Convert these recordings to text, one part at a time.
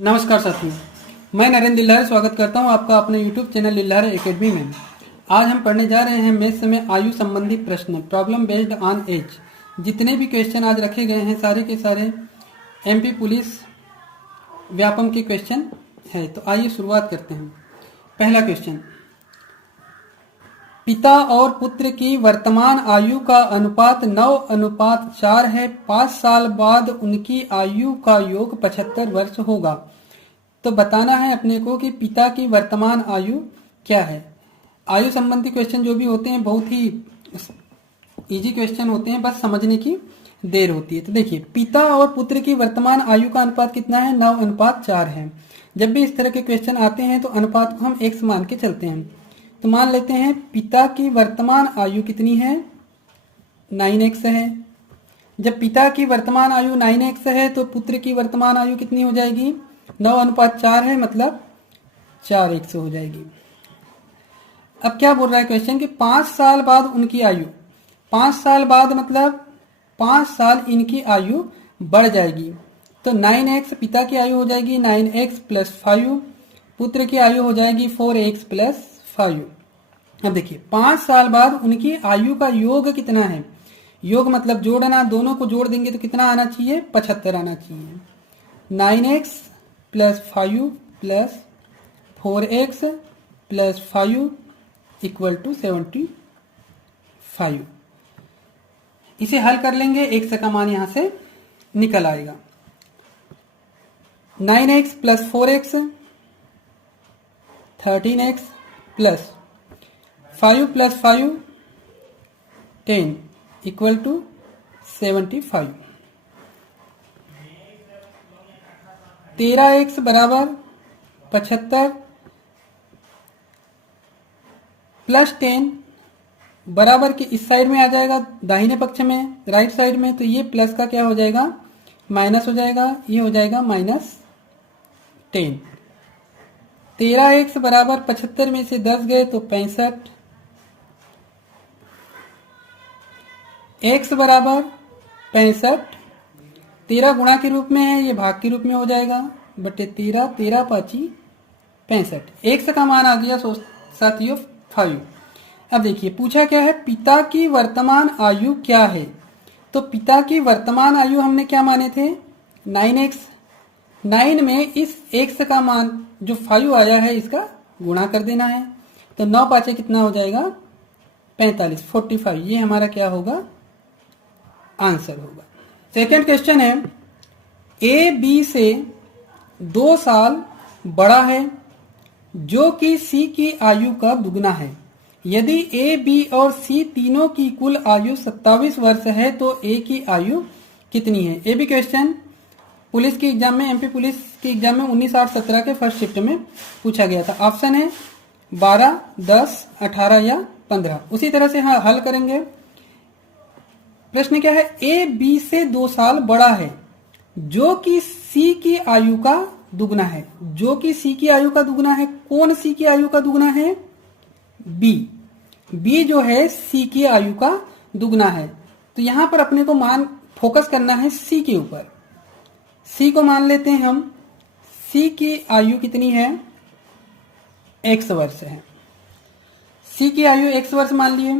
नमस्कार साथियों, मैं नरेंद्र लिल्लारे स्वागत करता हूं आपका अपने YouTube चैनल लिल्लारे एकेडमी में। आज हम पढ़ने जा रहे हैं मैथ्स में आयु संबंधी प्रश्न, प्रॉब्लम बेस्ड ऑन एज। जितने भी क्वेश्चन आज रखे गए हैं सारे के सारे MP पुलिस व्यापम के क्वेश्चन है। तो आइए शुरुआत करते हैं। पहला क्वेश्चन, पिता और पुत्र की वर्तमान आयु का अनुपात 9:4 है। 5 साल बाद उनकी आयु का योग 75 वर्ष होगा। तो बताना है अपने को कि पिता की वर्तमान आयु क्या है। आयु संबंधी क्वेश्चन जो भी होते हैं बहुत ही इजी क्वेश्चन होते हैं, बस समझने की देर होती है। तो देखिए, पिता और पुत्र की वर्तमान आयु का अनुपात कितना है? 9:4 है। जब भी इस तरह के क्वेश्चन आते हैं तो अनुपात को हम x मान के चलते हैं। तो मान लेते हैं पिता की वर्तमान आयु कितनी है? 9x है। जब पिता की वर्तमान आयु 9x है तो पुत्र की वर्तमान आयु कितनी हो जाएगी? 9:4 है, मतलब 4x हो जाएगी। अब क्या बोल रहा है क्वेश्चन कि 5 साल बाद उनकी आयु, 5 साल बाद मतलब 5 साल इनकी आयु बढ़ जाएगी। तो 9x पिता की आयु हो जाएगी 9x + 5, पुत्र की आयु हो जाएगी 4x + 5। अब देखिए, 5 साल बाद उनकी आयु का योग कितना है? योग मतलब जोड़ना, दोनों को जोड़ देंगे तो कितना आना चाहिए? 75 आना चाहिए। 9x + 5 + 4x + 5 = 75। इसे हल कर लेंगे, x का मान यहां से निकल आएगा। 9x + 4x 13x + 5 + 5 10 = 75। 13x = 75 + 10 बराबर के इस साइड में आ जाएगा, दाहिने पक्ष में, राइट साइड में। तो ये प्लस का क्या हो जाएगा? माइनस हो जाएगा। ये हो जाएगा -10। 13x = 75 में से 10 गए तो 65। x = 65, 13 गुणा के रूप में है, ये भाग के रूप में हो जाएगा, बटे 13, 13 × 5 = 65। x का मान आ गया साथियों 5। अब देखिए पूछा क्या है? पिता की वर्तमान आयु क्या है? तो पिता की वर्तमान आयु हमने क्या माने थे? 9x। 9 में इस x का मान जो 5 आया है इसका गुणा कर देना है। तो 9 × 5 कितना हो जाएगा? 45, 45। ये हमारा क्या होगा? आंसर होगा। सेकंड क्वेश्चन है, ए बी से 2 साल बड़ा है जो कि सी की आयु का दुगना है। यदि ए बी और सी तीनों की कुल आयु 27 वर्ष है तो ए की आयु कितनी है? ये भी क्वेश्चन पुलिस की एग्जाम में, MP पुलिस की एग्जाम में 19/8/17 के फर्स्ट शिफ्ट में पूछा गया था। ऑप्शन है 12, 10, 18 या 15। उसी तरह से हल करेंगे। प्रश्न क्या है? ए बी से 2 साल बड़ा है जो कि सी की आयु का दुगना है। जो कि सी की आयु का दुगना है। कौन सी की आयु का दुगना है? बी। बी जो है सी की आयु का दुगना है। तो यहां पर अपने को मान फोकस करना है सी के ऊपर। सी को मान लेते हैं हम। सी की आयु कितनी है? x वर्ष है। सी की आयु x वर्ष मान लिए।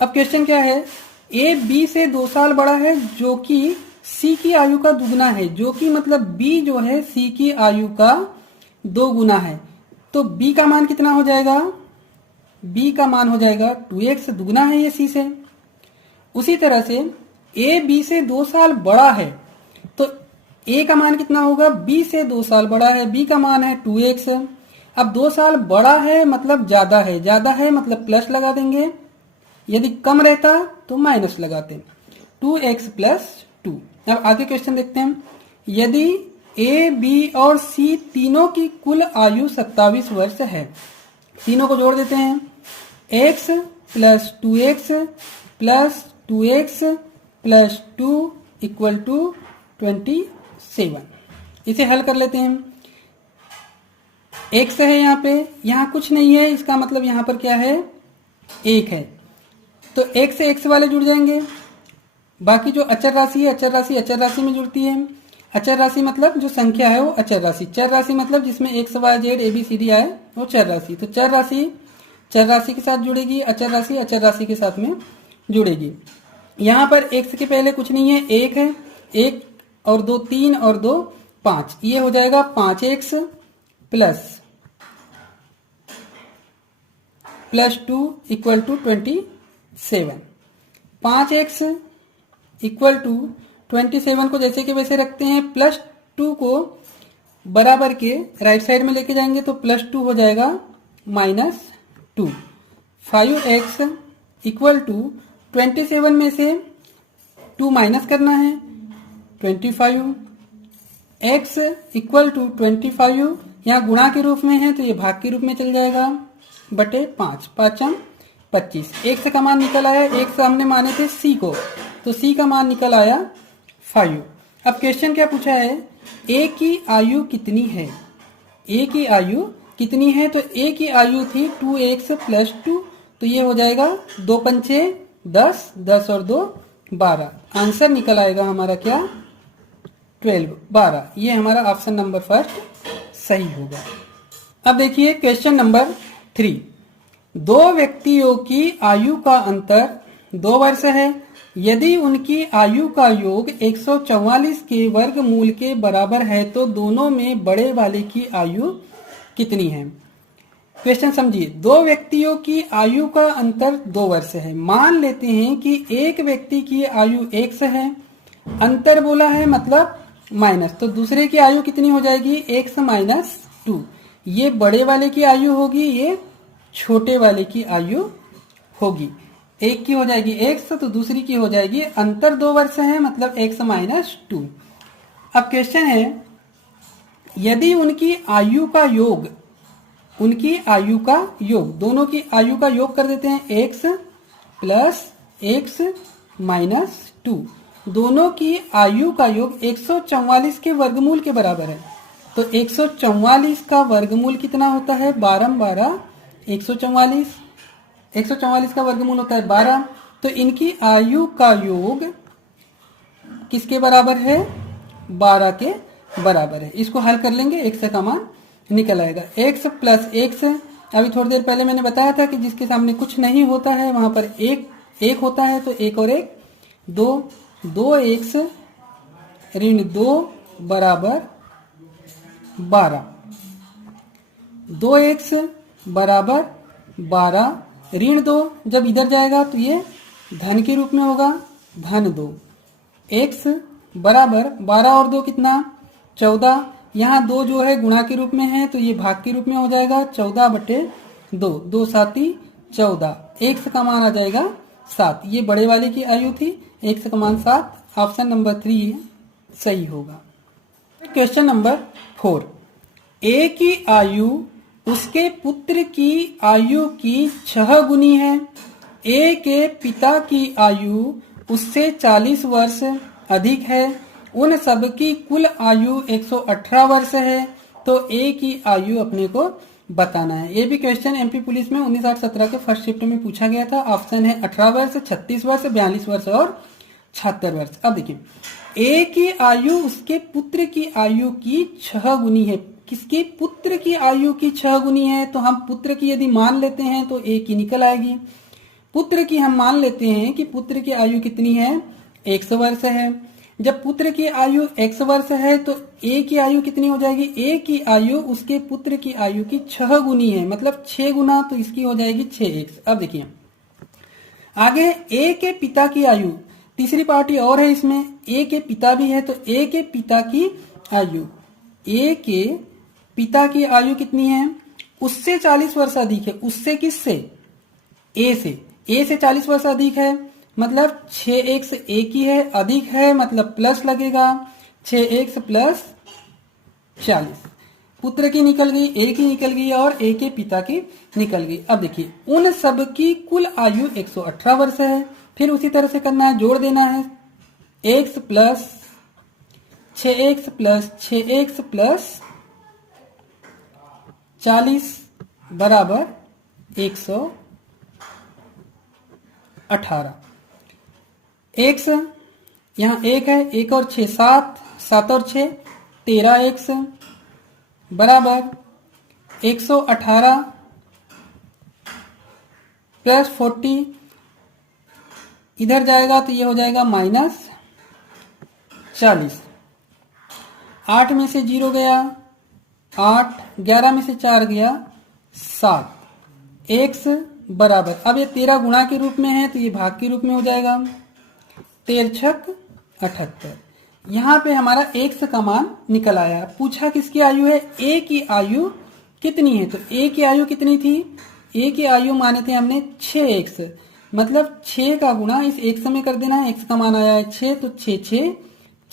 अब क्वेश्चन क्या है? ए बी से 2 साल बड़ा है जो कि सी की आयु का दुगना है। जो कि मतलब बी जो है सी की आयु का 2 गुना है। तो बी का मान कितना हो जाएगा? बी का मान हो जाएगा 2x, दुगना है ये सी से। उसी तरह से ए बी से 2 साल बड़ा है तो ए का मान कितना होगा? बी से 2 साल बड़ा है, बी का मान है 2x। अब 2 साल बड़ा है मतलब ज्यादा है, ज्यादा है मतलब प्लस लगा देंगे, यदि कम रहता तो माइनस लगाते। 2x + 2। अब आगे क्वेश्चन देखते हैं। यदि ए बी और सी तीनों की कुल आयु 27 वर्ष है, तीनों को जोड़ देते हैं। x + 2x + 2x + 2 = 27। इसे हल कर लेते हैं। x है यहाँ पे, यहाँ कुछ नहीं है, इसका मतलब यहाँ पर क्या है? 1 है। तो x से x वाले जुड़ जाएंगे। बाकी जो अचर राशि है, अचर राशि में जुड़ती है। अचर राशि मतलब जो संख्या है वो अचर राशि, चर राशि मतलब जिसमें X Y Z A B C D आए वो चर राशि। तो चर राशि के साथ जुड़ेगी, अचर राशि के साथ में जुड़ेगी। यहाँ पर एक्स के पहले कुछ नहीं है, एक है, एक और दो तीन और दो पांच, ये हो जाएगा 5x plus 2 equal to 27। 5x equal to 27 को जैसे कि वैसे रखते हैं, प्लस 2 को बराबर के राइट साइड में लेके जाएंगे तो प्लस 2 हो जाएगा -2। 5x इक्वल टू 27 में से 2 माइनस करना है 25। x इक्वल टू 25 यहाँ गुणा के रूप में है तो ये भाग के रूप में चल जाएगा बटे 5, 5 25। x का मान निकल आया, x हमने माने थे c को, तो c का मान निकल आया 5। अब क्वेश्चन क्या पूछा है, a की आयु कितनी है, a की आयु कितनी है, तो a की आयु थी 2x प्लस 2, तो ये हो जाएगा 2 पंचे 10, 10 और 2 12। आंसर निकल आएगा हमारा क्या 12, 12। ये हमारा ऑप्शन नंबर फर्स्ट सही होगा। अब देखिए क्वेश्चन नंबर 3। दो व्यक्तियों की आयु का अंतर 2 वर्ष है, यदि उनकी आयु का योग 144 के वर्गमूल के बराबर है तो दोनों में बड़े वाले की आयु कितनी है। क्वेश्चन समझिए, दो व्यक्तियों की आयु का अंतर 2 वर्ष है। मान लेते हैं कि एक व्यक्ति की आयु x है, अंतर बोला है मतलब माइनस, तो दूसरे की आयु कितनी हो जाएगी x माइनस 2। ये बड़े वाले की आयु होगी, ये छोटे वाले की आयु होगी। एक की हो जाएगी x तो दूसरी की हो जाएगी, अंतर 2 वर्ष है मतलब x माइनस 2। अब क्वेश्चन है, यदि उनकी आयु का योग, दोनों की आयु का योग कर देते हैं x प्लस x माइनस 2, दोनों की आयु का योग 144 के वर्गमूल के बराबर है, तो 144 का वर्गमूल कितना होता है 12, 12 144 का वर्गमूल होता है 12, तो इनकी आयु का योग किसके बराबर है 12 के बराबर है। इसको हल कर लेंगे, x का मान निकल आएगा x प्लस x। अभी थोड़ी देर पहले मैंने बताया था कि जिसके सामने कुछ नहीं होता है वहां पर एक होता है, तो 1 और 1 2, 2x ऋण 2 बराबर 12, 2x बराबर 12 ऋण 2 जब इधर जाएगा तो ये धन के रूप में होगा, धन 2। x बराबर 12 और 2 कितना 14, यहाँ 2 जो है गुणा के रूप में है तो ये भाग के रूप में हो जाएगा 14 बटे 2, 2 7 14, x का मान आ जाएगा 7। ये बड़े वाले की आयु थी, x का मान 7, ऑप्शन नंबर 3 सही होगा। Question number 4। a की आयु उसके पुत्र की आयु की 6 गुनी है, a के पिता की आयु उससे 40 वर्ष अधिक है, उन सब की कुल आयु 118 वर्ष है, तो a की आयु अपने को बताना है। ये भी क्वेश्चन एमपी पुलिस में 1917 के फर्स्ट शिफ्ट में पूछा गया था। ऑप्शन है 18 वर्ष, 36 वर्ष, 42 वर्ष और 76 वर्ष। अब देखिए, a की आयु उसके पुत्र की आयु की 6 गुनी है। किसकी पुत्र की आयु की 6 गुनी है, तो हम पुत्र की यदि मान लेते हैं तो a की निकल आएगी। पुत्र की हम मान लेते हैं कि पुत्र की आयु कितनी है 100 वर्ष है। जब पुत्र की आयु 100 वर्ष है तो a की आयु कितनी हो जाएगी, a की आयु उसके पुत्र की आयु की 6 गुनी है, मतलब 6 गुना, तो इसकी हो जाएगी 6x। अब देखिए आगे a के पिता की आयु, तीसरी पार्टी और है इसमें, a के पिता भी है, तो a के पिता की आयु, a के पिता की आयु कितनी है, उससे 40 वर्ष अधिक है। उससे किससे, a से 40 वर्ष अधिक है, मतलब 6x a की है, अधिक है मतलब प्लस लगेगा, 6x प्लस 40। पुत्र की निकल गई, a की निकल गई और a के पिता की निकल गई। अब देखिए उन सब की कुल आयु 118 वर्ष है। फिर उसी तरह से करना है, जोड़ देना है, x plus 6x plus 6x plus 40 बराबर 118। x यहाँ 1 है, 1 और 6 7, 7 और 6 13x बराबर 118 प्लस 40, इधर जाएगा तो ये हो जाएगा -40। 8 में से 0 गया 8, 11 में से 4 गया 7, x बराबर, अब ये 13 गुणा के रूप में है तो ये भाग के रूप में हो जाएगा 13×6 78। यहाँ पे हमारा x का मान निकल आया। पूछा किसकी आयु है, a की आयु कितनी है, तो a की आयु कितनी थी, a की आयु माने थे हमने 6x, मतलब 6 का गुणा इस x में कर देना है, x का मान आया है 6, तो 6×6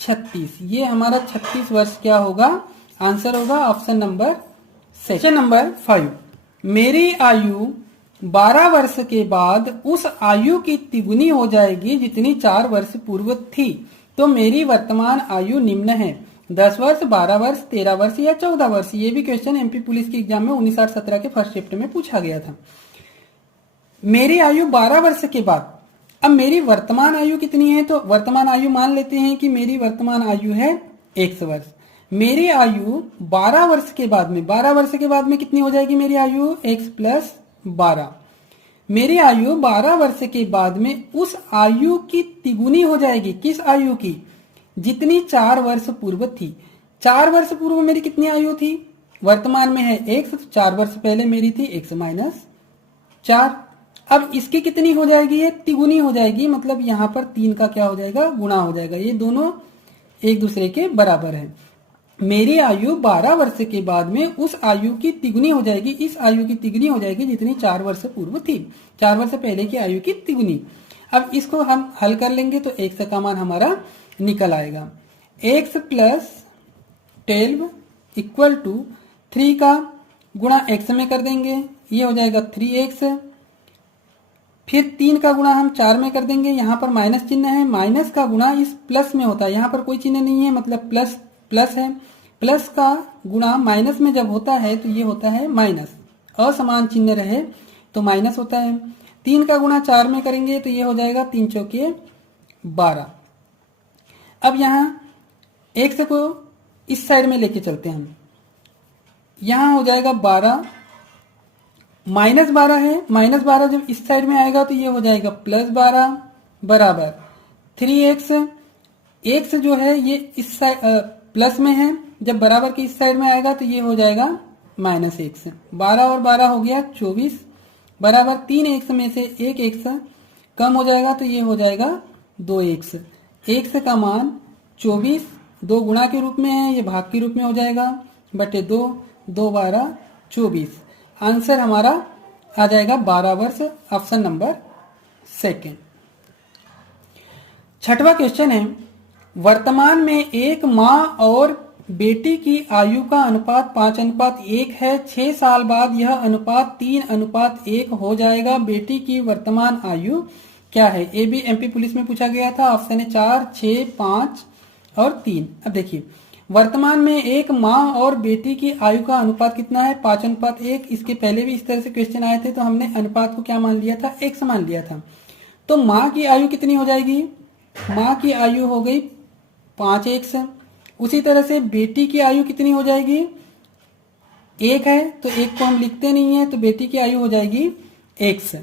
36, ये हमारा 36 वर्ष क्या होगा, आंसर होगा ऑप्शन नंबर 6। क्वेश्चन नंबर 5, मेरी आयु 12 वर्ष के बाद उस आयु की तिगुनी हो जाएगी जितनी 4 वर्ष पूर्व थी, तो मेरी वर्तमान आयु निम्न है, 10 वर्ष, 12 वर्ष, 13 वर्ष या 14 वर्ष। ये भी क्वेश्चन एमपी पुलिस के एग्जाम में 1917 के फर्स्ट शिफ्ट में पूछा गया था। मेरी आयु 12 वर्ष के बाद, अब मेरी वर्तमान आयु कितनी है, तो वर्तमान आयु मान लेते हैं कि मेरी वर्तमान आयु है x वर्ष। मेरी आयु 12 वर्ष के बाद में, 12 वर्ष के बाद में कितनी हो जाएगी मेरी आयु, x + 12। मेरी आयु 12 वर्ष के बाद में उस आयु की तिगुनी हो जाएगी, किस आयु की, जितनी 4 वर्ष पूर्व थी। 4 वर्ष पूर्व मेरी कितनी आयु थी, वर्तमान में है x, 4 वर्ष पहले मेरी थी x - 4। अब इसकी कितनी हो जाएगी, ये तिगुनी हो जाएगी, मतलब यहाँ पर 3 का क्या हो जाएगा, गुणा हो जाएगा, ये दोनों एक दूसरे के बराबर है। मेरी आयु 12 वर्ष के बाद में उस आयु की तिगुनी हो जाएगी, इस आयु की तिगुनी हो जाएगी जितनी 4 वर्ष पूर्व थी, 4 वर्ष पहले की आयु की तिगुनी। अब इसको हम हल कर लेंगे तो x का मान हमारा निकल आएगा, x + 12 = 3 का गुणा x में कर देंगे, ये हो जाएगा 3x, फिर 3 का गुणा हम 4 में कर देंगे, यहाँ पर माइनस चिन्ह है, माइनस का गुणा इस प्लस में होता है, यहाँ पर कोई चिन्ह नहीं है, मतलब प्लस प्लस है, प्लस का गुणा माइनस में जब होता है तो ये होता है माइनस, असमान चिन्ह रहे तो माइनस होता है। 3 का गुणा 4 में करेंगे तो ये हो जाएगा 3 चौके 12। अब यहाँ x को इस साइड में लेके चलते हैं हम, यहाँ हो जाएगा 12, -12 है, -12 जब इस साइड में आएगा तो ये हो जाएगा +12 बराबर 3x, x जो है ये इस साइड प्लस में है, जब बराबर के इस साइड में आएगा तो ये हो जाएगा -x, 12 और 12 हो गया 24 बराबर 3x में से 1x कम हो जाएगा तो ये हो जाएगा 2x, x का मान 24, 2 गुणा के रूप में है, ये भाग के रूप में हो जाएगा बटे 2, 2 12 24, आंसर हमारा आ जाएगा 12 वर्ष, ऑप्शन नंबर 2। छठवां क्वेश्चन है, वर्तमान में एक माँ और बेटी की आयु का अनुपात 5:1 है, 6 साल बाद यह अनुपात 3:1 हो जाएगा, बेटी की वर्तमान आयु क्या है। ये भी एमपी पुलिस में पूछा गया था, ऑप्शन है 4, 6, 5 और 3। अब देखिए वर्तमान में एक माँ और बेटी की आयु का अनुपात कितना है, 5:1। इसके पहले भी इस तरह से क्वेश्चन आए थे तो हमने अनुपात को क्या मान लिया था, x मान लिया था। तो माँ की आयु कितनी हो जाएगी, माँ की आयु हो गई 5x। उसी तरह से बेटी की आयु कितनी हो जाएगी, 1 है तो 1 को हम लिखते नहीं है, तो बेटी की आयु हो जाएगी x।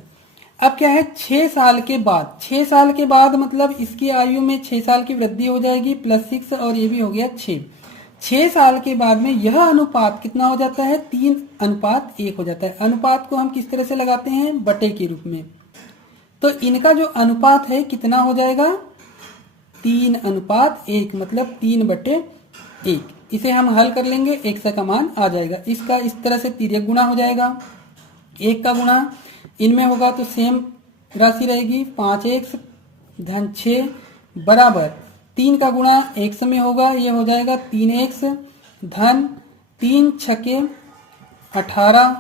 अब क्या है, 6 साल के बाद, 6 साल के बाद मतलब इसकी आयु में 6 साल की वृद्धि हो जाएगी +6 और ये भी हो गया 6। 6 साल के बाद में यह अनुपात कितना हो जाता है, 3:1 हो जाता है। अनुपात को हम किस तरह से लगाते हैं, बटे के रूप में। तो इनका जो अनुपात है कितना हो जाएगा, 3:1, मतलब 3/1। इसे हम हल कर लेंगे, x का मान आ जाएगा। इसका इस तरह से तिर्यक गुणा हो जाएगा, 1 का गुणा इनमें होगा तो सेम राशि रहेगी, 5x धन 6 बराबर 3 का गुणा x में होगा, ये हो जाएगा 3x धन 3 छके 18।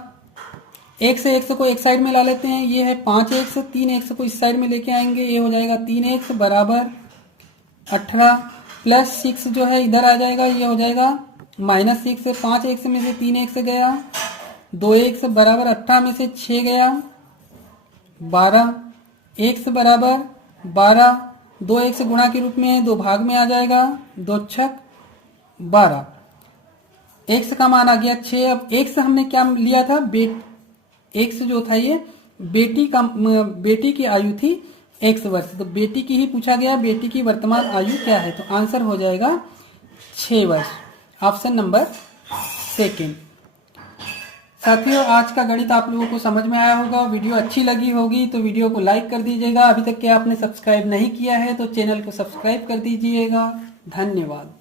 x को एक साइड में ला लेते हैं, ये है 5x, 3x को इस साइड में लेके आएंगे, ये हो जाएगा 3x बराबर 18 प्लस 6 जो है इधर आ जाएगा, ये हो जाएगा -6। 5x में से 3x गया, 2x बराबर 18 में से 6 गया 12, x बराबर 12, 2x गुणा के रूप में 2 भाग में आ जाएगा, 2 छक 12। एक्स का मान आ गया 6। अब एक्स हमने क्या लिया था, एक्स जो था ये बेटी की आयु थी एक्स वर्ष, तो बेटी की ही पूछा गया, बेटी की वर्तमान आयु क्या है, तो आंसर हो जाएगा 6 वर्ष, ऑप्शन नंबर सेकंड। साथियों, आज का गणित आप लोगों को समझ में आया होगा, वीडियो अच्छी लगी होगी तो वीडियो को लाइक कर दीजिएगा। अभी तक के आपने सब्सक्राइब नहीं किया है तो चैनल को सब्सक्राइब कर दीजिएगा। धन्यवाद।